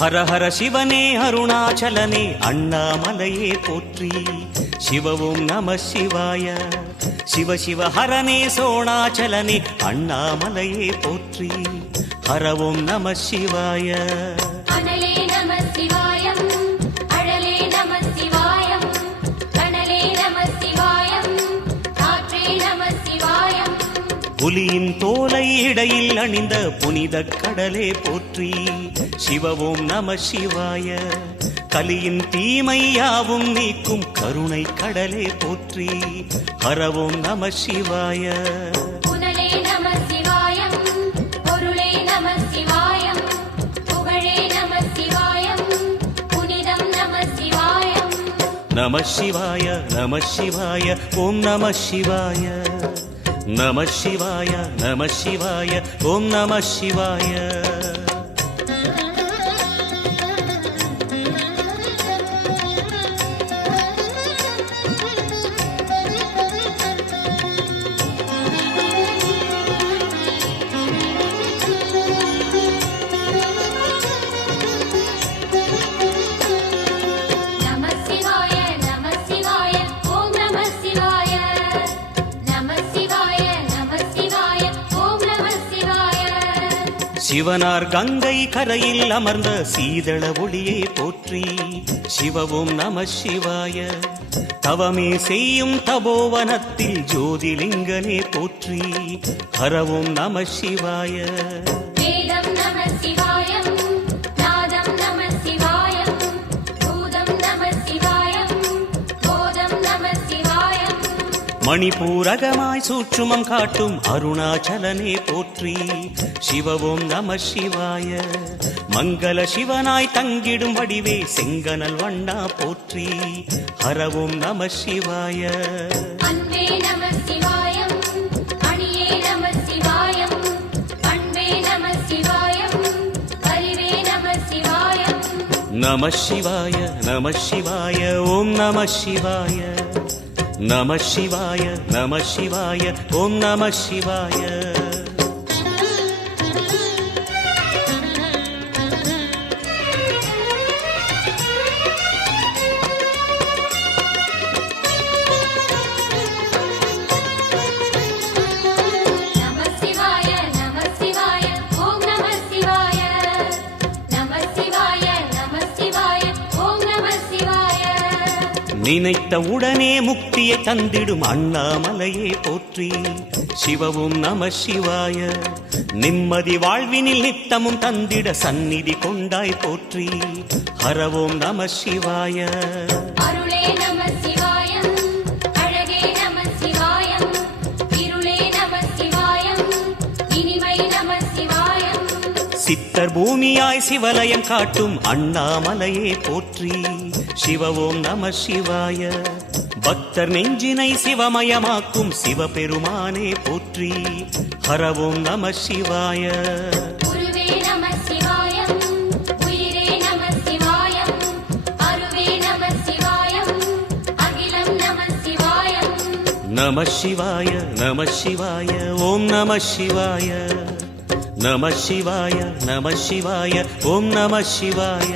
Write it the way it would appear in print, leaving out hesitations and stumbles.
ஹர ஹர சிவனே அருணாச்சலனே அண்ணாமலையே போற்றி. சிவவும் நம சிவாய. சிவ சிவ ஹரனே சோணாச்சலனே அண்ணாமலையே போற்றி. ஹரவும் நம சிவாய. அனலே நம சிவாயம், அழலே நம சிவாயம், கனலே நம சிவாயம், காற்றே நம சிவாயம். புலியின் தோலை இடையில் அணிந்த புனித கடலே போற்றி. சிவவும் நம சிவாய. கலியின் தீமையாவும் நீக்கும் கருணை கடலே போற்றி. ஹரவும் நம சிவாய. புனலே நம சிவாயம், பொருளே நம சிவாயம், புகழே நம சிவாயம், புனிதம் நம சிவாயம். நம சிவாய நம சிவாய ஓம் நம சிவாய. நம சிவாய நம சிவாய ஓம் நம சிவாய. சிவனார் கங்கை கரையில் அமர்ந்த சீதள ஒளியே போற்றி. சிவவும் நம சிவாய. தவமே செய்யும் தபோவனத்தில் ஜோதிலிங்கனே போற்றி. ஹரவும் நம சிவாய. வேதம் நம சிவாயம், நாதம் நம சிவாயம், பூதம் நம சிவாயம், போதம் நம சிவாயம். மணிபூரகமாய் சூட்சுமம் காட்டும் அருணாச்சலனே போற்றி. சிவவும் நம சிவாய. மங்கள சிவனாய் தங்கிடும் வடிவே செங்கனல் வண்ணா போற்றி. ஹரவும் நம சிவாய. அன்பே நம சிவாயம், அணியே நம சிவாயம், அன்பே நம சிவாயம், அறிவே நம சிவாயம். நம சிவாய நம சிவாய ஓம் நம சிவாய. நம சிவாய நம சிவாய ஓம் நம சிவாய. நினைத்த உடனே முக்தியை தந்திடும் அண்ணாமலையே போற்றி. சிவவும் நம சிவாய. நிம்மதி வாழ்வினில் நித்தமும் தந்திட சந்நிதி கொண்டாய் போற்றி. ஹரவோம் நம சிவாய. அருளே நம சிவாயம், அழகே நம சிவாயம், இருளே நம சிவாயம், இனிமை நம சிவாயம். சித்தர் பூமியாய் சிவலயம் காட்டும் அண்ணாமலையே போற்றி. சிவவோம் நம சிவாய. பக்தர் நெஞ்சினை சிவமயமாக்கும் சிவபெருமானே போற்றி. ஹரவோம் நம சிவாய. குருவே நம சிவாயம், உயிரே நம சிவாயம், அருவே நம சிவாயம், அகிலம் நம சிவாயம். நம சிவாய நம சிவாய ஓம் நம சிவாய. நம சிவாய நம சிவாய ஓம் நம சிவாய.